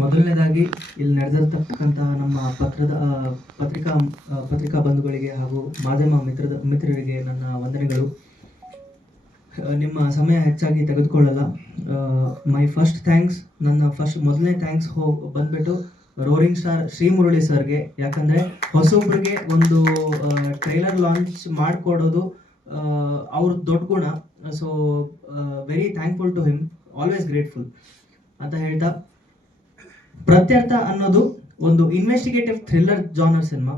ಮೊದಲನೇದಾಗಿ ಇಲ್ಲಿ ನಡೆದಿರ್ತಕ್ಕಂತಹ ನಮ್ಮ ಪತ್ರದ ಪತ್ರಿಕಾ ಪತ್ರಿಕಾ ಬಂಧುಗಳಿಗೆ ಹಾಗೂ ಮಾಧ್ಯಮ ಮಿತ್ರದ, ಮಿತ್ರರಿಗೆ ನನ್ನ ವಂದನೆಗಳು. ನಿಮ್ಮ ಸಮಯ ಹೆಚ್ಚಾಗಿ ತೆಗೆದುಕೊಳ್ಳಲ್ಲ. ಮೈ ಫಸ್ಟ್ ಥ್ಯಾಂಕ್ಸ್, ನನ್ನ ಫಸ್ಟ್, ಮೊದಲನೇ ಥ್ಯಾಂಕ್ಸ್ ಹೋಗ್ ಬಂದ್ಬಿಟ್ಟು ರೋರಿಂಗ್ ಸ್ಟಾರ್ ಶ್ರೀ ಮುರಳಿ ಸರ್ಗೆ. ಯಾಕಂದರೆ ಹೊಸೊಬ್ರಿಗೆ ಒಂದು ಟ್ರೈಲರ್ ಲಾಂಚ್ ಮಾಡಿಕೊಡೋದು ಅವ್ರ ದೊಡ್ಡ ಗುಣ. So very thankful to him always grateful ಅಂತ ಹೇಳ್ತಾ ಪ್ರತ್ಯರ್ಥ ಅನ್ನೋದು ಒಂದು ಇನ್ವೆಸ್ಟಿಗೇಟಿವ್ ಥ್ರಿಲ್ಲರ್ ಜಾನರ್ ಸಿನಿಮಾ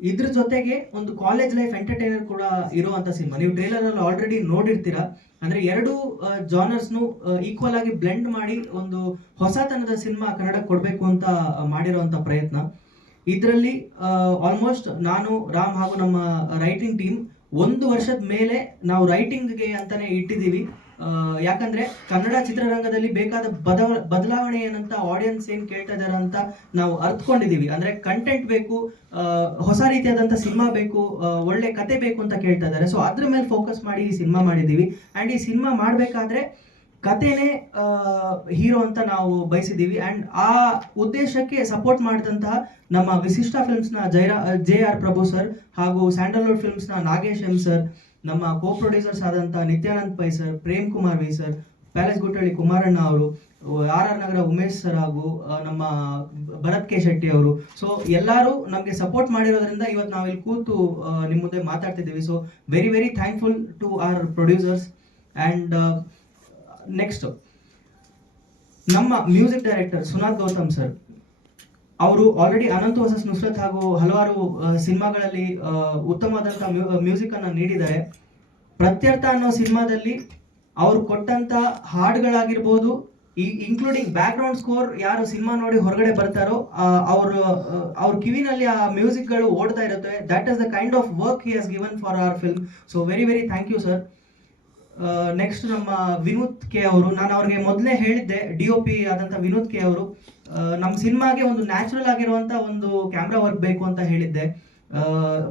ಇದ್ರ ಜೊತೆಗೆ ಒಂದು ಕಾಲೇಜ್ ಲೈಫ್ ಎಂಟರ್ಟೈನರ್ ಕೂಡ ಇರುವಂತ ಸಿನಿಮಾ ನೀವು ಟ್ರೇಲರ್ ಅಲ್ಲಿ ಆಲ್ರೆಡಿ ನೋಡಿರ್ತೀರಾ. ಅಂದ್ರೆ ಎರಡು ಜಾನರ್ಸ್ನು ಈಕ್ವಲ್ ಆಗಿ ಬ್ಲೆಂಡ್ ಮಾಡಿ ಒಂದು ಹೊಸತನದ ಸಿನಿಮಾ ಕನ್ನಡಕ್ಕೆ ಕೊಡಬೇಕು ಅಂತ ಆ, ಮಾಡಿರುವಂತ ಪ್ರಯತ್ನ. ಇದರಲ್ಲಿ ಆಲ್ಮೋಸ್ಟ್ ನಾನು ರಾಮ್ ಹಾಗೂ ನಮ್ಮ ರೈಟಿಂಗ್ ಟೀಮ್ ಒಂದು ವರ್ಷದ ಮೇಲೆ ನಾವು ರೈಟಿಂಗ್ಗೆ ಅಂತಾನೆ ಇಟ್ಟಿದ್ದೀವಿ. ಯಾಕಂದ್ರೆ ಕನ್ನಡ ಚಿತ್ರರಂಗದಲ್ಲಿ ಬೇಕಾದ ಬದ ಬದಲಾವಣೆ ಏನಂತ ಆಡಿಯನ್ಸ್ ಏನ್ ಕೇಳ್ತಾ ಇದಾರೆ ಅಂತ ನಾವು ಅರ್ಥಕೊಂಡಿದೀವಿ ಅಂದ್ರೆ ಕಂಟೆಂಟ್ ಬೇಕು ಹೊಸ ರೀತಿಯಾದಂತ ಸಿನಿಮಾ ಬೇಕು ಒಳ್ಳೆ ಕತೆ ಬೇಕು ಅಂತ ಕೇಳ್ತಾ ಇದ್ದಾರೆ ಸೊ ಅದ್ರ ಮೇಲೆ ಫೋಕಸ್ ಮಾಡಿ ಈ ಸಿನಿಮಾ ಮಾಡಿದೀವಿ. ಅಂಡ್ ಈ ಸಿನಿಮಾ ಮಾಡ್ಬೇಕಾದ್ರೆ ಕತೆನೇ ಹೀರೋ ಅಂತ ನಾವು ಬಯಸಿದ್ದೀವಿ ಅಂಡ್ ಆ ಉದ್ದೇಶಕ್ಕೆ ಸಪೋರ್ಟ್ ಮಾಡಿದಂತಹ ನಮ್ಮ ವಿಶಿಷ್ಟ ಫಿಲ್ಮ್ಸ್ನ Jaira, J R Prabhu sir ಹಾಗೂ ಸ್ಯಾಂಡಲ್ವುಡ್ ಫಿಲ್ಮ್ಸ್ನ ನಾಗೇಶ್ ಎಂ ಸರ್ ನಮ್ಮ ಕೋ ಪ್ರೊಡ್ಯೂಸರ್ಸ್ ಆದಂಥ Nithyanand Pai sir Prem Kumar Y sir Palace Guttahalli ಕುಮಾರಣ್ಣ ಅವರು, R R Nagar Umesh sir ಹಾಗೂ ನಮ್ಮ ಭರತ್ ಕೆ ಶೆಟ್ಟಿ ಅವರು. ಸೊ ಎಲ್ಲರೂ ನಮಗೆ ಸಪೋರ್ಟ್ ಮಾಡಿರೋದ್ರಿಂದ ಇವತ್ತು ನಾವು ಇಲ್ಲಿ ಕೂತು ನಿಮ್ಮ ಮುಂದೆ ಮಾತಾಡ್ತಿದ್ದೀವಿ. So very very thankful to our producers and next ನಮ್ಮ music director Sunath Gautham sir ಅವರು ಆಲ್ರೆಡಿ ಅನಂತ ವರ್ಸಸ್ ನುಸ್ರತ್ ಹಾಗೂ ಹಲವಾರು ಸಿನಿಮಾಗಳಲ್ಲಿ ಉತ್ತಮವಾದಂಥ ಮ್ಯೂಸಿಕ್ ಅನ್ನ ನೀಡಿದ್ದಾರೆ. ಪ್ರತ್ಯರ್ಥ ಅನ್ನೋ ಸಿನಿಮಾದಲ್ಲಿ ಅವರು ಕೊಟ್ಟಂತ ಹಾಡುಗಳಾಗಿರ್ಬೋದು, ಈ ಇನ್ಕ್ಲೂಡಿಂಗ್ ಬ್ಯಾಕ್ ಗ್ರೌಂಡ್ ಸ್ಕೋರ್ ಯಾರು ಸಿನಿಮಾ ನೋಡಿ ಹೊರಗಡೆ ಬರ್ತಾರೋ ಅವರು ಅವ್ರ ಕಿವಿನಲ್ಲಿ ಆ ಮ್ಯೂಸಿಕ್ಗಳು ಓಡ್ತಾ ಇರುತ್ತೆ. That is the kind of work he has given for our film so very very thank you sir next ನಮ್ಮ ವಿನೋದ್ ಕೆ ಅವರು, ನಾನು ಅವ್ರಿಗೆ ಮೊದಲೇ ಹೇಳಿದ್ದೆ ಡಿ ಒ ಪಿ ಆದಂಥ ವಿನೋದ್ ಕೆ ಅವರು. ನಮ್ಮ ಸಿನಿಮಾಗೆ ಒಂದು ನ್ಯಾಚುರಲ್ ಆಗಿರುವಂತ ಒಂದು ಕ್ಯಾಮ್ರಾ ವರ್ಕ್ ಬೇಕು ಅಂತ ಹೇಳಿದ್ದೆ.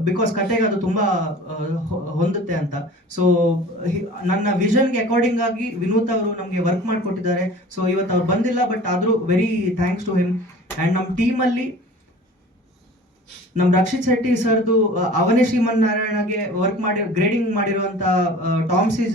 ಬಿಕಾಸ್ ಕತೆಗೆ ಅದು ತುಂಬಾ ಹೊಂದುತ್ತೆ ಅಂತ. ಸೊ ನನ್ನ ವಿಷನ್ಗೆ ಅಕಾರ್ಡಿಂಗ್ ಆಗಿ ವಿನೋದ್ ಅವರು ನಮಗೆ ವರ್ಕ್ ಮಾಡಿಕೊಟ್ಟಿದ್ದಾರೆ. ಸೊ ಇವತ್ತು ಅವ್ರು ಬಂದಿಲ್ಲ ಬಟ್ ಆದರೂ very thanks to him and ನಮ್ಮ ಟೀಮಲ್ಲಿ ನಮ್ ರಕ್ಷಿತ್ ಶೆಟ್ಟಿ ಸರ್ದು ಅವನೇ ಶ್ರೀಮನ್ ನಾರಾಯಣಗೆ ವರ್ಕ್ ಮಾಡಿ ಗ್ರೇಡಿಂಗ್ ಮಾಡಿರುವಂತ ಟಾಮ್ಸಿ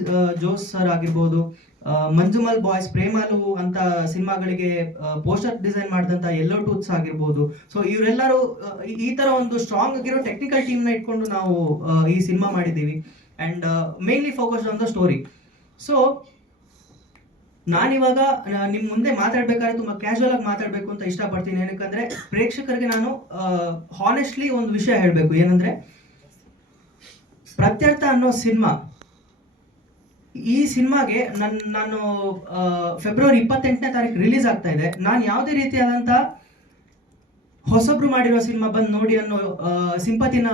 ಜೋಸ್ ಸರ್ ಆಗಿರ್ಬೋದು. ಮಂಜುಮಲ್ ಬಾಯ್ಸ್, ಪ್ರೇಮಾಲು ಅಂತ ಸಿನಿಮಾಗಳಿಗೆ ಪೋಸ್ಟರ್ ಡಿಸೈನ್ ಮಾಡಿದಂತ ಎಲ್ಲೋ ಟೂತ್ಸ್ ಆಗಿರ್ಬೋದು. ಸೊ ಇವರೆಲ್ಲರೂ ಈ- ತರ ಒಂದು ಸ್ಟ್ರಾಂಗ್ ಆಗಿರೋ ಟೆಕ್ನಿಕಲ್ ಟೀಮ್ನ ಇಟ್ಕೊಂಡು ನಾವು ಈ ಸಿನಿಮಾ ಮಾಡಿದ್ದೀವಿ. And mainly focused on the story so ನಾನಿವಾಗ ನಿಮ್ ಮುಂದೆ ಮಾತಾಡ್ಬೇಕಾದ್ರೆ ತುಂಬಾ ಕ್ಯಾಶುವಲ್ ಆಗಿ ಮಾತಾಡ್ಬೇಕು ಅಂತ ಇಷ್ಟಪಡ್ತೀನಿ. ಏನಕ್ಕಂದ್ರೆ, ಪ್ರೇಕ್ಷಕರಿಗೆ ನಾನು ಹಾನೆಸ್ಟ್ಲಿ ಒಂದು ವಿಷಯ ಹೇಳ್ಬೇಕು. ಏನಂದ್ರೆ, ಪ್ರತ್ಯರ್ಥ ಅನ್ನೋ ಸಿನಿಮಾ ಈ ಸಿನಿಮಾಗೆ ನನ್ನ ನಾನು ಫೆಬ್ರವರಿ ಇಪ್ಪತ್ತೆಂಟನೇ ತಾರೀಕು ರಿಲೀಸ್ ಆಗ್ತಾ ಇದೆ. ನಾನು ಯಾವುದೇ ರೀತಿಯಾದಂಥ ಹೊಸಬ್ರು ಮಾಡಿರೋ ಸಿನಿಮಾ ಬಂದು ನೋಡಿ ಅನ್ನೋ ಸಿಂಪತಿನ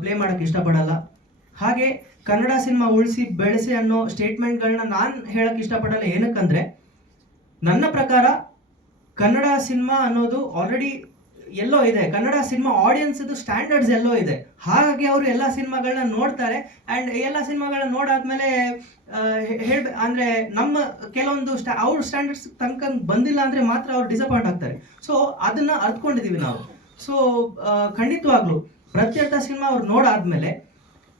ಪ್ಲೇ ಮಾಡೋಕ್ಕೆ ಇಷ್ಟಪಡಲ್ಲ. ಹಾಗೆ ಕನ್ನಡ ಸಿನಿಮಾ ಉಳಿಸಿ ಬೆಳೆಸಿ ಅನ್ನೋ ಸ್ಟೇಟ್ಮೆಂಟ್ಗಳನ್ನ ನಾನು ಹೇಳೋಕೆ ಇಷ್ಟಪಡಲ್ಲ. ಏನಕ್ಕಂದ್ರೆ, ನನ್ನ ಪ್ರಕಾರ ಕನ್ನಡ ಸಿನಿಮಾ ಅನ್ನೋದು ಆಲ್ರೆಡಿ ಎಲ್ಲೋ ಇದೆ. ಕನ್ನಡ ಸಿನಿಮಾ ಆಡಿಯನ್ಸ್ ಸ್ಟ್ಯಾಂಡರ್ಡ್ಸ್ ಎಲ್ಲೋ ಇದೆ. ಹಾಗಾಗಿ ಅವರು ಎಲ್ಲ ಸಿನಿಮಾಗಳನ್ನ ನೋಡ್ತಾರೆ. ಅಂಡ್ ಎಲ್ಲ ಸಿನಿಮಾಗಳನ್ನ ನೋಡಾದ್ಮೇಲೆ ಹೇಳ್ಬೆ, ಅಂದ್ರೆ ನಮ್ಮ ಕೆಲವೊಂದು ಸ್ಟಾ ಅವ್ರ ಸ್ಟ್ಯಾಂಡರ್ಡ್ಸ್ ತನಕ ಬಂದಿಲ್ಲ ಅಂದ್ರೆ ಮಾತ್ರ ಅವ್ರು ಡಿಸಪಾಯಿಂಟ್ ಆಗ್ತಾರೆ. ಸೊ ಅದನ್ನ ಅರ್ತ್ಕೊಂಡಿದೀವಿ ನಾವು. ಸೊ ಖಂಡಿತವಾಗ್ಲು ಪ್ರತ್ಯರ್ಥ ಸಿನಿಮಾ ಅವ್ರು ನೋಡಾದ್ಮೇಲೆ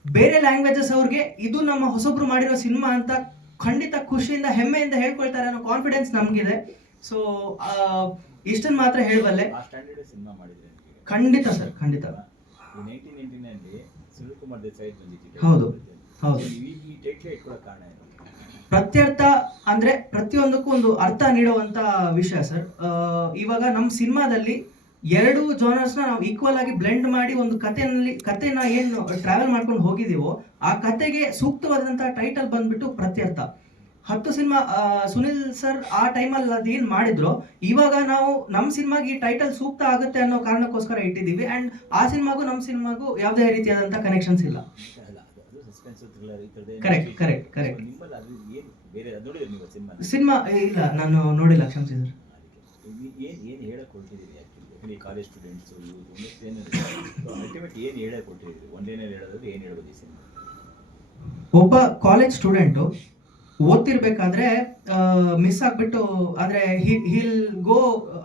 ಬೇರೆ ಲ್ಯಾಂಗ್ವೇಜಸ್ ಅವ್ರಿಗೆ ಇದು ನಮ್ಮ ಹೊಸಬ್ರು ಮಾಡಿರೋ ಸಿನಿಮಾ ಅಂತ ಖಂಡಿತ ಖುಷಿಯಿಂದ, ಹೆಮ್ಮೆಯಿಂದ ಹೇಳ್ಕೊಳ್ತಾರೆ ಅನ್ನೋ ಕಾನ್ಫಿಡೆನ್ಸ್ ನಮಗಿದೆ. ಸೊ ಇಷ್ಟನ್ನ ಮಾತ್ರ ಹೇಳಬಲ್ಲೆ. ಆ ಸ್ಟ್ಯಾಂಡರ್ಡ್ ಸಿನಿಮಾ ಮಾಡಿದ್ರೆ ಖಂಡಿತ ಸರ್ ಖಂಡಿತ. ನೈನ್ಟೀನ್ ನೈನ್ಟೀನಲ್ಲಿ ಸುನಿಲ್ ಕುಮಾರ್ ದೇಸಾಯಿ ಬಂದಿದ್ದೀರಿ ಹೌದು, ಹೌದು. ಈ ಈ ಟೈಟ್ಲ್ ಇಟ್ಕೊಳ್ಳೋ ಕಾರಣ ಏನು? ಪ್ರತ್ಯರ್ಥ ಅಂದ್ರೆ ಪ್ರತಿಯೊಂದಕ್ಕೂ ಒಂದು ಅರ್ಥ ನೀಡುವಂತ ವಿಷಯ ಸರ್. ಇವಾಗ ನಮ್ಮ ಸಿನಿಮಾದಲ್ಲಿ ಎರಡು ಜಾನರ್ಸ್ನ ನಾವು ಈಕ್ವಲ್ ಆಗಿ ಬ್ಲೆಂಡ್ ಮಾಡಿ ಒಂದು ಕಥೆನಲ್ಲಿ ಕಥೆನ ಏನು ಟ್ರಾವೆಲ್ ಮಾಡ್ಕೊಂಡು ಹೋಗಿದೀವೋ ಆ ಕತೆಗೆ ಸೂಕ್ತವಾದಂತಹ ಟೈಟಲ್ ಬಂದ್ಬಿಟ್ಟು ಪ್ರತ್ಯರ್ಥ. ಹತ್ತು ಸಿನಿಮಾ ಸುನಿಲ್ ಸರ್ ಆ ಟೈಮಲ್ಲಿ ಅದೇನು ಮಾಡಿದ್ರು ಇವಾಗ ನಾವು ನಮ್ಮ ಸಿನಿಮಾಗೆ ಈ ಟೈಟಲ್ ಸೂಕ್ತ ಆಗುತ್ತೆ ಅನ್ನೋ ಕಾರಣಕ್ಕೋಸ್ಕರ ಇಟ್ಟಿದ್ದೀವಿ ಆ್ಯಂಡ್ ಆ ಸಿನಿಮಾಗೂ ನಮ್ಮ ಸಿನಿಮಾಗೂ ಯಾವುದೇ ರೀತಿಯಾದಂಥ ಕನೆಕ್ಷನ್ಸ್ ಇಲ್ಲ. ಕರೆಕ್ಟ್ ಕರೆಕ್ಟ್ ಕರೆಕ್ಟ್ ಈ ಸಿನಿಮಾ? ಇಲ್ಲ ನಾನು ನೋಡಿಲ್ಲ ಕ್ಷಮಿಸಿ ಸರ್ ಏನು ಏನು ಹೇಳಕ್ ಕೊಟ್ಟಿದ್ದೀರಿ ಆ್ಯಕ್ಚುಲಿ ಯಾಕಂದ್ರೆ ಕಾಲೇಜ್ ಸ್ಟೂಡೆಂಟ್ಸು ಏನು ಅಲ್ಟಿಮೇಟ್ ಏನು ಹೇಳಕ್ ಕೊಟ್ಟಿದ್ದೀರಿ ಒಂದೇನೇ ಹೇಳೋದಾದ್ರೆ ಏನು ಹೇಳ್ಬೋದು ಈ ಸಿನಿಮಾ? ಒಬ್ಬ ಕಾಲೇಜ್ ಸ್ಟೂಡೆಂಟು ಓದ್ತಿರ್ಬೇಕಾದ್ರೆ ಮಿಸ್ ಆಗ್ಬಿಟ್ಟು ಅಂದ್ರೆ ಹಿಲ್ ಗೋ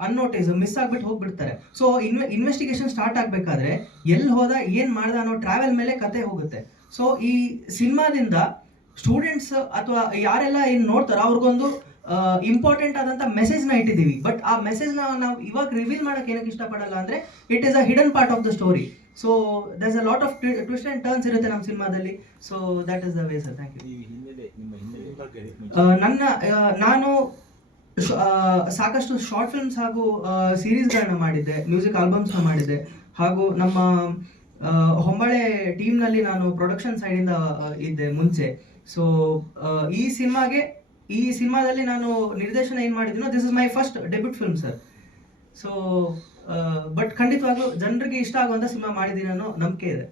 ಅನ್ನೋಟೈಸ್ ಮಿಸ್ ಆಗ್ಬಿಟ್ಟು ಹೋಗ್ಬಿಡ್ತಾರೆ. ಸೊ ಇನ್ವೆ ಇನ್ವೆಸ್ಟಿಗೇಷನ್ ಸ್ಟಾರ್ಟ್ ಆಗ್ಬೇಕಾದ್ರೆ ಎಲ್ಲಿ ಹೋದ, ಏನ್ ಮಾಡ್ದ ಅನ್ನೋ ಟ್ರಾವೆಲ್ ಮೇಲೆ ಕತೆ ಹೋಗುತ್ತೆ. ಸೊ ಈ ಸಿನಿಮಾದಿಂದ ಸ್ಟೂಡೆಂಟ್ಸ್ ಅಥವಾ ಯಾರೆಲ್ಲ ಏನು ನೋಡ್ತಾರೋ, ಅವ್ರಿಗೊಂದು ಇಂಪಾರ್ಟೆಂಟ್ ಆದಂತ ಮೆಸೇಜ್ನ ಇಟ್ಟಿದ್ದೀವಿ. ಬಟ್ ಆ ಮೆಸೇಜ್ನ ನಾವು ಇವಾಗ ರಿವೀಲ್ ಮಾಡಕ್ ಏನಕ್ಕೆ ಇಷ್ಟಪಡಲ್ಲ ಅಂದ್ರೆ it is a hidden part of the story so there's a lot of twist and turns ಇರುತ್ತೆ ನಮ್ಮ ಸಿನಿಮಾದಲ್ಲಿ. So that is the way sir thank you ನನ್ನ ನಾನು ಸಾಕಷ್ಟು ಶಾರ್ಟ್ ಫಿಲ್ಮ್ಸ್ ಹಾಗೂ ಸೀರೀಸ್ಗಳನ್ನ ಮಾಡಿದ್ದೆ, ಮ್ಯೂಸಿಕ್ ಆಲ್ಬಮ್ಸ್ನ ಮಾಡಿದ್ದೆ. ಹಾಗೂ ನಮ್ಮ ಹೊಂಬಳೆ ಟೀಮ್ ಟೀಮ್ನಲ್ಲಿ ನಾನು ಪ್ರೊಡಕ್ಷನ್ ಸೈಡಿಂದ ಇದ್ದೆ ಮುಂಚೆ. ಸೊ ಈ ಸಿನಿಮಾಗೆ, ಈ ಸಿನಿಮಾದಲ್ಲಿ ನಾನು ನಿರ್ದೇಶನ ಏನು ಮಾಡಿದ್ದೀನೋ this is my first debut film sir so but ಖಂಡಿತವಾಗ್ಲೂ ಜನರಿಗೆ ಇಷ್ಟ ಆಗುವಂಥ ಸಿನಿಮಾ ಮಾಡಿದ್ದೀನಿ ಅನ್ನೋ ನಂಬಿಕೆ ಇದೆ.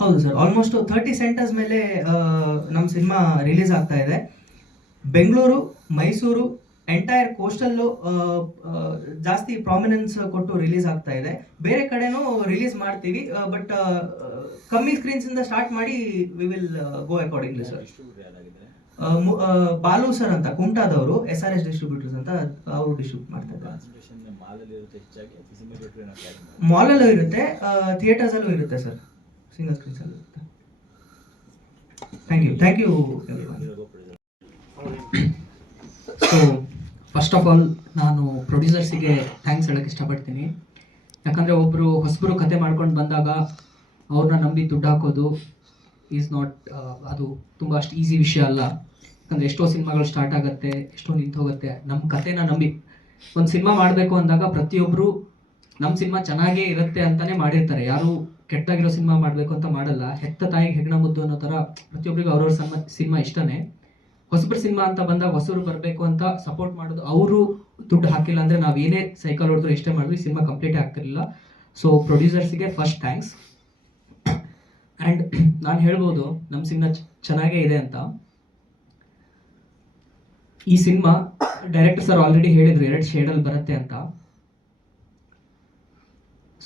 ಹೌದು. ಸರ್. ಆಲ್ಮೋಸ್ಟ್ ಥರ್ಟಿ ಸೆಂಟರ್ಸ್ ಮೇಲೆ ನಮ್ಮ ಸಿನಿಮಾ ರಿಲೀಸ್ ಆಗ್ತಾ ಇದೆ. ಬೆಂಗಳೂರು ಮೈಸೂರು ಎಂಟೈರ್ ಕೋಸ್ಟಲ್ಲು ಜಾಸ್ತಿ ಪ್ರಾಮಿನೆನ್ಸ್ ಕೊಟ್ಟು ರಿಲೀಸ್ ಆಗ್ತಾ ಇದೆ. ಬೇರೆ ಕಡೆನೂ ರಿಲೀಸ್ ಮಾಡ್ತೀವಿ ಬಟ್ ಕಮ್ಮಿ ಸ್ಕ್ರೀನ್ಸ್ ಇಂದ ಸ್ಟಾರ್ಟ್ ಮಾಡಿ we will go accordingly sir Balu sir ಅಂತ ಕುಮಟಾದವರು ಎಸ್ ಆರ್ ಎಸ್ ಡಿಸ್ಟ್ರಿಬ್ಯೂಟರ್ಸ್ ಅಂತ ಅವರು ಡಿಸ್ಟ್ರಿಬ್ಯೂಟ್ ಮಾಡ್ತಾರೆ ಮಾಲಲ್ಲೂ ಇರುತ್ತೆ ಥಿಯೇಟರ್ಸ್ ಅಲ್ಲೂ ಇರುತ್ತೆ? ಸರ್ ಸಿಂಗಲ್ ಸ್ಕ್ರೀನ್ಸ್ ಅಲ್ಲೂ ಇರುತ್ತೆ. Thank you thank you so first of all ನಾನು ಪ್ರೊಡ್ಯೂಸರ್ಸಿಗೆ ಥ್ಯಾಂಕ್ಸ್ ಹೇಳೋಕ್ಕೆ ಇಷ್ಟಪಡ್ತೀನಿ. ಯಾಕಂದರೆ ಒಬ್ಬರು ಹೊಸಬರು ಕತೆ ಮಾಡ್ಕೊಂಡು ಬಂದಾಗ ಅವ್ರನ್ನ ನಂಬಿ ದುಡ್ಡು ಹಾಕೋದು ಈಸ್ ನಾಟ್ ಅದು ತುಂಬ ಅಷ್ಟು ಈಸಿ ವಿಷಯ ಅಲ್ಲ. ಯಾಕಂದರೆ ಎಷ್ಟೋ ಸಿನಿಮಾಗಳು ಸ್ಟಾರ್ಟ್ ಆಗುತ್ತೆ, ಎಷ್ಟೋ ನಿಂತು ಹೋಗುತ್ತೆ ನಮ್ಮ ಕಥೆನ ನಂಬಿ. ಒಂದು ಸಿನಿಮಾ ಮಾಡಬೇಕು ಅಂದಾಗ ಪ್ರತಿಯೊಬ್ಬರು ನಮ್ಮ ಸಿನಿಮಾ ಚೆನ್ನಾಗೇ ಇರುತ್ತೆ ಅಂತಲೇ ಮಾಡಿರ್ತಾರೆ. ಯಾರು ಕೆಟ್ಟಾಗಿರೋ ಸಿನಿಮಾ ಮಾಡಬೇಕು ಅಂತ ಮಾಡಲ್ಲ. ಹೆತ್ತ ತಾಯಿಗೆ ಹೆಗ್ಣ ಮುದ್ದು ಅನ್ನೋ ಥರ ಪ್ರತಿಯೊಬ್ಬರಿಗೂ ಅವ್ರವ್ರ ಸಮ ಸಿನಿಮಾ ಇಷ್ಟನೇ. ಹೊಸಬ್ರ ಸಿನಿಮಾ ಅಂತ ಬಂದಾಗ ಹೊಸರು ಬರಬೇಕು ಅಂತ ಸಪೋರ್ಟ್ ಮಾಡೋದು ಅವರು ದುಡ್ಡು ಹಾಕಿಲ್ಲ ಅಂದರೆ ನಾವು ಏನೇ ಸೈಕಲ್ ಹೊಡೆದ್ರು ಎಷ್ಟೇ ಮಾಡಿದ್ವಿ ಸಿನಿಮಾ ಕಂಪ್ಲೀಟ್ ಆಗ್ತಿರಲಿಲ್ಲ. ಸೊ ಪ್ರೊಡ್ಯೂಸರ್ಸಿಗೆ ಫಸ್ಟ್ ಥ್ಯಾಂಕ್ಸ್ ಆ್ಯಂಡ್ ನಾನು ಹೇಳ್ಬೋದು ನಮ್ಮ ಸಿನಿಮಾ ಚೆನ್ನಾಗೇ ಇದೆ ಅಂತ. ಈ ಸಿನಿಮಾ ಡೈರೆಕ್ಟರ್ ಸರ್ ಆಲ್ರೆಡಿ ಹೇಳಿದ್ರು, ಎರಡು ಶೇಡಲ್ಲಿ ಬರುತ್ತೆ ಅಂತ.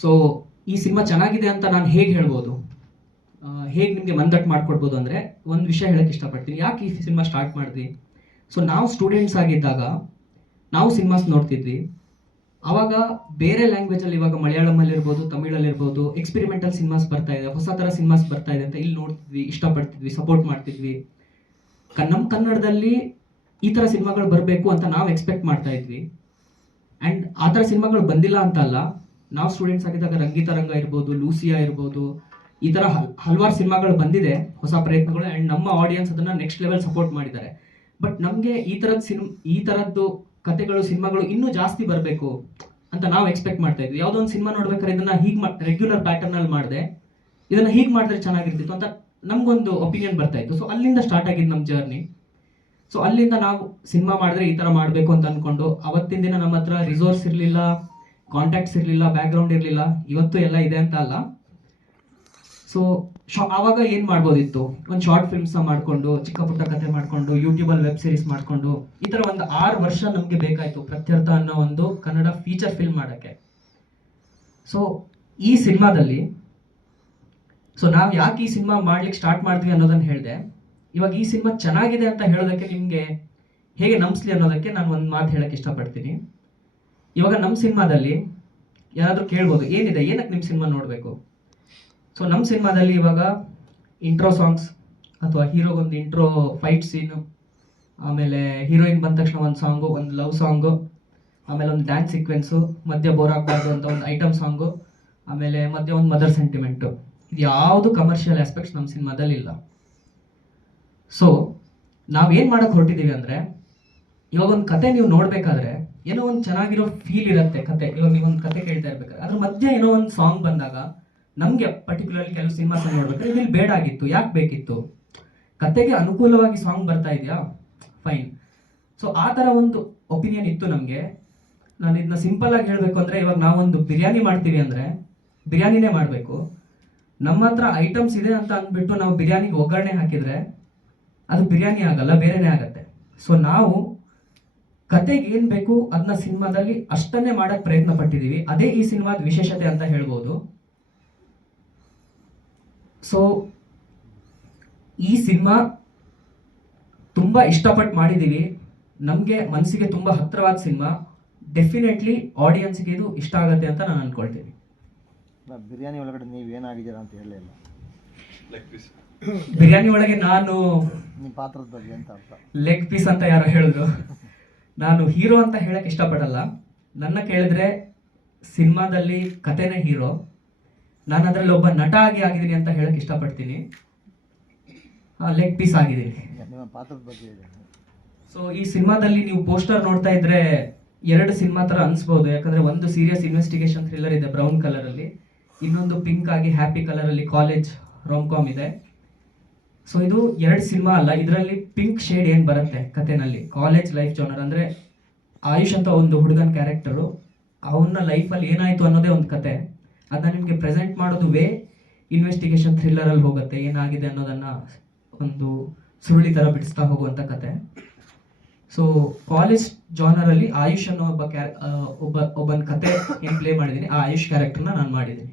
ಸೊ ಈ ಸಿನಿಮಾ ಚೆನ್ನಾಗಿದೆ ಅಂತ ನಾನು ಹೇಗೆ ಹೇಳ್ಬೋದು? ಹೇಗೆ ನಿಮಗೆ ಮಂದಟ್ಟು ಮಾಡ್ಕೊಡ್ಬೋದು ಅಂದರೆ, ಒಂದು ವಿಷಯ ಹೇಳಕ್ಕೆ ಇಷ್ಟಪಡ್ತೀನಿ. ಯಾಕೆ ಈ ಸಿನಿಮಾ ಸ್ಟಾರ್ಟ್ ಮಾಡಿದ್ವಿ? ಸೊ ನಾವು ಸ್ಟೂಡೆಂಟ್ಸ್ ಆಗಿದ್ದಾಗ, ನಾವು ಸಿನಿಮಾಸ್ ನೋಡ್ತಿದ್ವಿ. ಆವಾಗ ಬೇರೆ ಲ್ಯಾಂಗ್ವೇಜಲ್ಲಿ ಇವಾಗ ಮಲಯಾಳಮಲ್ಲಿ ಇರ್ಬೋದು ತಮಿಳಲ್ಲಿ ಇರ್ಬೋದು ಎಕ್ಸ್ಪೆರಿಮೆಂಟಲ್ ಸಿನಿಮಾಸ್ ಬರ್ತಾ ಇದೆ, ಹೊಸ ಥರ ಸಿನಿಮಾಸ್ ಬರ್ತಾ ಇದೆ ಅಂತ ಇಲ್ಲಿ ನೋಡ್ತಿದ್ವಿ, ಇಷ್ಟಪಡ್ತಿದ್ವಿ ಸಪೋರ್ಟ್ ಮಾಡ್ತಿದ್ವಿ. ನಮ್ಮ ಕನ್ನಡದಲ್ಲಿ ಈ ಥರ ಸಿನಿಮಾಗಳು ಬರಬೇಕು ಅಂತ ನಾವು ಎಕ್ಸ್ಪೆಕ್ಟ್ ಮಾಡ್ತಾ ಇದ್ವಿ. ಆ್ಯಂಡ್ ಆ ಥರ ಸಿನಿಮಾಗಳು ಬಂದಿಲ್ಲ ಅಂತ ಅಲ್ಲ, ನಾವು ಸ್ಟೂಡೆಂಟ್ಸ್ ಆಗಿದ್ದಾಗ ರಂಗಿತರಂಗ ಇರ್ಬೋದು, ಲೂಸಿಯಾ ಇರ್ಬೋದು, ಈ ಥರ ಹಲ್, ಹಲವಾರು ಸಿನಿಮಾಗಳು ಬಂದಿದೆ, ಹೊಸ ಪ್ರಯತ್ನಗಳು ಆ್ಯಂಡ್ ನಮ್ಮ ಆಡಿಯನ್ಸ್ ಅದನ್ನು ನೆಕ್ಸ್ಟ್ ಲೆವೆಲ್ ಸಪೋರ್ಟ್ ಮಾಡಿದ್ದಾರೆ. ಬಟ್ ನಮಗೆ ಈ ಥರದ ಸಿನ್ ಈ ಥರದ್ದು ಕತೆಗಳು, ಸಿನಿಮಾಗಳು ಇನ್ನೂ ಜಾಸ್ತಿ ಬರಬೇಕು ಅಂತ ನಾವು ಎಕ್ಸ್ಪೆಕ್ಟ್ ಮಾಡ್ತಾ ಇದ್ವಿ. ಯಾವುದೋ ಒಂದು ಸಿನಿಮಾ ನೋಡ್ಬೇಕಾದ್ರೆ ಇದನ್ನ ಹೀಗೆ ಮಾ ರೆಗ್ಯುಲರ್ ಪ್ಯಾಟರ್ನಲ್ಲಿ ಮಾಡಿದೆ. ಇದನ್ನ ಹೀಗೆ ಮಾಡಿದ್ರೆ ಚೆನ್ನಾಗಿರ್ತಿತ್ತು ಅಂತ ನಮಗೊಂದು ಒಪಿನಿಯನ್ ಬರ್ತಾ ಇತ್ತು. ಸೊ ಅಲ್ಲಿಂದ ಸ್ಟಾರ್ಟ್ ಆಗಿದ್ದು ನಮ್ಮ ಜರ್ನಿ ಸೊ ಅಲ್ಲಿಂದ ನಾವು ಸಿನಿಮಾ ಮಾಡಿದ್ರೆ ಈ ಥರ ಮಾಡಬೇಕು ಅಂತ ಅಂದ್ಕೊಂಡು ಅವತ್ತಿನ ದಿನ ನಮ್ಮ ಹತ್ರ ರಿಸೋರ್ಸ್ ಇರಲಿಲ್ಲ ಕಾಂಟ್ಯಾಕ್ಟ್ಸ್ ಇರಲಿಲ್ಲ ಬ್ಯಾಕ್ಗ್ರೌಂಡ್ ಇರಲಿಲ್ಲ. ಇವತ್ತು ಎಲ್ಲ ಇದೆ ಅಂತ ಅಲ್ಲ. ಸೊ ಶಾ, ಆವಾಗ ಏನು ಮಾಡ್ಬೋದಿತ್ತು? ಒಂದು ಶಾರ್ಟ್ ಫಿಲ್ಮ್ಸ್ ಮಾಡಿಕೊಂಡು, ಚಿಕ್ಕ ಪುಟ್ಟ ಕತೆ ಮಾಡಿಕೊಂಡು ಯೂಟ್ಯೂಬಲ್ಲಿ ವೆಬ್ ಸೀರೀಸ್ ಮಾಡಿಕೊಂಡು, ಈ ಥರ ಒಂದು ಆರು ವರ್ಷ ನಮಗೆ ಬೇಕಾಯಿತು ಪ್ರತ್ಯರ್ಥ ಅನ್ನೋ ಒಂದು ಕನ್ನಡ ಫೀಚರ್ ಫಿಲ್ಮ್ ಮಾಡೋಕ್ಕೆ. ಸೊ ಈ ಸಿನಿಮಾದಲ್ಲಿ ಸೊ ನಾವು ಯಾಕೆ ಈ ಸಿನಿಮಾ ಮಾಡ್ಲಿಕ್ಕೆ ಸ್ಟಾರ್ಟ್ ಮಾಡ್ತೀವಿ ಅನ್ನೋದನ್ನ ಹೇಳಿದೆ. ಇವಾಗ ಈ ಸಿನಿಮಾ ಚೆನ್ನಾಗಿದೆ ಅಂತ ಹೇಳೋದಕ್ಕೆ ನಿಮಗೆ ಹೇಗೆ ನಂಬಿಸ್ಲಿ ಅನ್ನೋದಕ್ಕೆ ನಾನು ಒಂದು ಮಾತು ಹೇಳಕ್ಕೆ ಇಷ್ಟಪಡ್ತೀನಿ. ಇವಾಗ ನಮ್ಮ ಸಿನಿಮಾದಲ್ಲಿ ಯಾರಾದರೂ ಕೇಳ್ಬೋದು, ಏನಿದೆ ಏನಕ್ಕೆ ನಿಮ್ಮ ಸಿನಿಮಾ ನೋಡಬೇಕು? ಸೊ ನಮ್ಮ ಸಿನಿಮಾದಲ್ಲಿ ಇವಾಗ ಇಂಟ್ರೋ ಸಾಂಗ್ಸ್ ಅಥವಾ ಹೀರೋಗೊಂದು ಇಂಟ್ರೋ ಫೈಟ್ ಸೀನು ಆಮೇಲೆ ಹೀರೋಯಿನ್ ಬಂದ ತಕ್ಷಣ ಒಂದು ಸಾಂಗು ಒಂದು ಲವ್ ಸಾಂಗು ಆಮೇಲೆ ಒಂದು ಡ್ಯಾನ್ಸ್ ಸೀಕ್ವೆನ್ಸು ಮಧ್ಯ ಬೋರ್ ಆಗಬಾರ್ದು ಅಂತ ಒಂದು ಐಟಮ್ ಸಾಂಗು ಆಮೇಲೆ ಮಧ್ಯ ಒಂದು ಮದರ್ ಸೆಂಟಿಮೆಂಟು ಇದು ಯಾವುದು ಕಮರ್ಷಿಯಲ್ ಆಸ್ಪೆಕ್ಟ್ಸ್ ನಮ್ಮ ಸಿನಿಮಾದಲ್ಲಿ ಇಲ್ಲ. ಸೊ ನಾವೇನು ಮಾಡೋಕ್ಕೆ ಹೊರಟಿದ್ದೀವಿ ಅಂದರೆ, ಇವಾಗ ಒಂದು ಕತೆ ನೀವು ನೋಡಬೇಕಾದ್ರೆ ಏನೋ ಒಂದು ಚೆನ್ನಾಗಿರೋ ಫೀಲ್ ಇರುತ್ತೆ ಕತೆ. ಇವಾಗ ನೀವು ಒಂದು ಕತೆ ಕೇಳ್ತಾ ಇರ್ಬೇಕಾದ್ರೆ, ಅದ್ರ ಮಧ್ಯೆ ಏನೋ ಒಂದು ಸಾಂಗ್ ಬಂದಾಗ ನಮಗೆ ಪರ್ಟಿಕ್ಯುಲರ್ಲಿ ಕೆಲವು ಸಿನಿಮಾಸ್ ನೋಡ್ಬೇಕಾದ್ರೆ ಇಲ್ಲಿ ಬೇಡ ಆಗಿತ್ತು. ಯಾಕೆ ಬೇಕಿತ್ತು? ಕತೆಗೆ ಅನುಕೂಲವಾಗಿ ಸಾಂಗ್ ಬರ್ತಾ ಇದೆಯಾ? ಫೈನ್ ಸೊ ಆ ಥರ ಒಂದು ಒಪಿನಿಯನ್ ಇತ್ತು ನಮಗೆ. ನಾನು ಇದನ್ನ ಸಿಂಪಲ್ ಆಗಿ ಹೇಳಬೇಕು ಅಂದರೆ ಇವಾಗ ನಾವೊಂದು ಬಿರಿಯಾನಿ ಮಾಡ್ತೀವಿ ಅಂದರೆ ಬಿರಿಯಾನಿನೇ ಮಾಡಬೇಕು. ನಮ್ಮ ಹತ್ರ ಐಟಮ್ಸ್ ಇದೆ ಅಂತ ಅಂದ್ಬಿಟ್ಟು ನಾವು ಬಿರಿಯಾನಿಗೆ ಒಗ್ಗರಣೆ ಹಾಕಿದರೆ ಅದು ಬಿರಿಯಾನಿ ಆಗಲ್ಲ, ಬೇರೆನೇ ಆಗುತ್ತೆ. ಸೊ ನಾವು ಕತೆಗೆ ಏನು ಬೇಕು ಅದನ್ನ ಸಿನಿಮಾದಲ್ಲಿ ಅಷ್ಟನ್ನೇ ಮಾಡಕ್ಕೆ ಪ್ರಯತ್ನ ಪಟ್ಟಿದ್ದೀವಿ ಅದೇ ಈ ಸಿನಿಮಾದ ವಿಶೇಷತೆ ಅಂತ ಹೇಳ್ಬೋದು. ಸೊ ಈ ಸಿನಿಮಾ ತುಂಬ ಇಷ್ಟಪಟ್ಟು ಮಾಡಿದ್ದೀವಿ ನಮಗೆ ಮನಸ್ಸಿಗೆ ತುಂಬ ಹತ್ತಿರವಾದ ಸಿನಿಮಾ. ಡೆಫಿನೆಟ್ಲಿ ಆಡಿಯನ್ಸ್ಗೆ ಇದು ಇಷ್ಟ ಆಗುತ್ತೆ ಅಂತ ನಾನು ಅಂದ್ಕೊಳ್ತೀನಿ ಬಿರಿಯಾನಿ ಒಳಗಡೆ ನೀವು ಏನಾಗಿದ್ದೀರಾ ಅಂತ ಹೇಳಲಿಲ್ಲ ಬಿರಿಯಾನಿ ಒಳಗೆ ನಾನು ನಿಮ್ಮ ಪಾತ್ರದ ಬಗ್ಗೆ ಅಂತ ಅರ್ಥ? ಲೆಗ್ ಪೀಸ್ ಅಂತ ಯಾರೋ ಹೇಳಿದ್ರು. ನಾನು ಹೀರೋ ಅಂತ ಹೇಳಕ್ಕೆ ಇಷ್ಟಪಡಲ್ಲ. ನನ್ನ ಕೇಳಿದ್ರೆ ಸಿನಿಮಾದಲ್ಲಿ ಕತೆನೇ ಹೀರೋ. ನಾನು ಅದರಲ್ಲಿ ಒಬ್ಬ ನಟ ಆಗಿ ಆಗಿದ್ದೀನಿ ಅಂತ ಹೇಳಕ್ ಇಷ್ಟಪಡ್ತೀನಿ. ಲೆಗ್ ಪೀಸ್ ಆಗಿದ್ದೀನಿ. ಸೊ ಈ ಸಿನಿಮಾದಲ್ಲಿ ನೀವು ಪೋಸ್ಟರ್ ನೋಡ್ತಾ ಇದ್ರೆ ಎರಡು ಸಿನಿಮಾ ತರ ಅನ್ಸ್ಬೋದು. ಯಾಕಂದ್ರೆ ಒಂದು ಸೀರಿಯಸ್ ಇನ್ವೆಸ್ಟಿಗೇಷನ್ ಥ್ರಿಲ್ಲರ್ ಇದೆ ಬ್ರೌನ್ ಕಲರ್ ಅಲ್ಲಿ. ಇನ್ನೊಂದು ಪಿಂಕ್ ಆಗಿ ಹ್ಯಾಪಿ ಕಲರ್ ಅಲ್ಲಿ ಕಾಲೇಜ್ ರೋಮ್ ಕಾಮ್ ಇದೆ. ಸೊ ಇದು ಎರಡು ಸಿನಿಮಾ ಅಲ್ಲ, ಇದರಲ್ಲಿ ಪಿಂಕ್ ಶೇಡ್ ಏನು ಬರುತ್ತೆ ಕಥೆನಲ್ಲಿ? ಕಾಲೇಜ್ ಲೈಫ್ ಜೋನರ್ ಅಂದ್ರೆ ಆಯುಷ್ ಅಂತ ಒಂದು ಹುಡುಗನ ಕ್ಯಾರೆಕ್ಟರು ಅವನ ಲೈಫಲ್ಲಿ ಏನಾಯ್ತು ಅನ್ನೋದೇ ಒಂದು ಕತೆ. ಅದನ್ನ ನಿಮಗೆ ಪ್ರೆಸೆಂಟ್ ಮಾಡೋದು ವೇ ಇನ್ವೆಸ್ಟಿಗೇಷನ್ ಥ್ರಿಲ್ಲರ್ ಅಲ್ಲಿ ಹೋಗುತ್ತೆ. ಏನಾಗಿದೆ ಅನ್ನೋದನ್ನ ಒಂದು ಸುರುಳಿ ತರ ಬಿಡಿಸ್ತಾ ಹೋಗುವಂತ ಕತೆ. ಸೊ ಕಾಲೇಜ್ ಜಾನರ್ ಅಲ್ಲಿ ಆಯುಷ್ ಅನ್ನೋ ಒಬ್ಬ ಕ್ಯಾ ಆ, ಒಬ್ಬ ಒಬ್ಬನ ಕತೆ ಏನು ಪ್ಲೇ ಮಾಡಿದ್ದೀನಿ ಆ ಆಯುಷ್ ಕ್ಯಾರೆಕ್ಟರ್ನ ನಾನು ಮಾಡಿದ್ದೀನಿ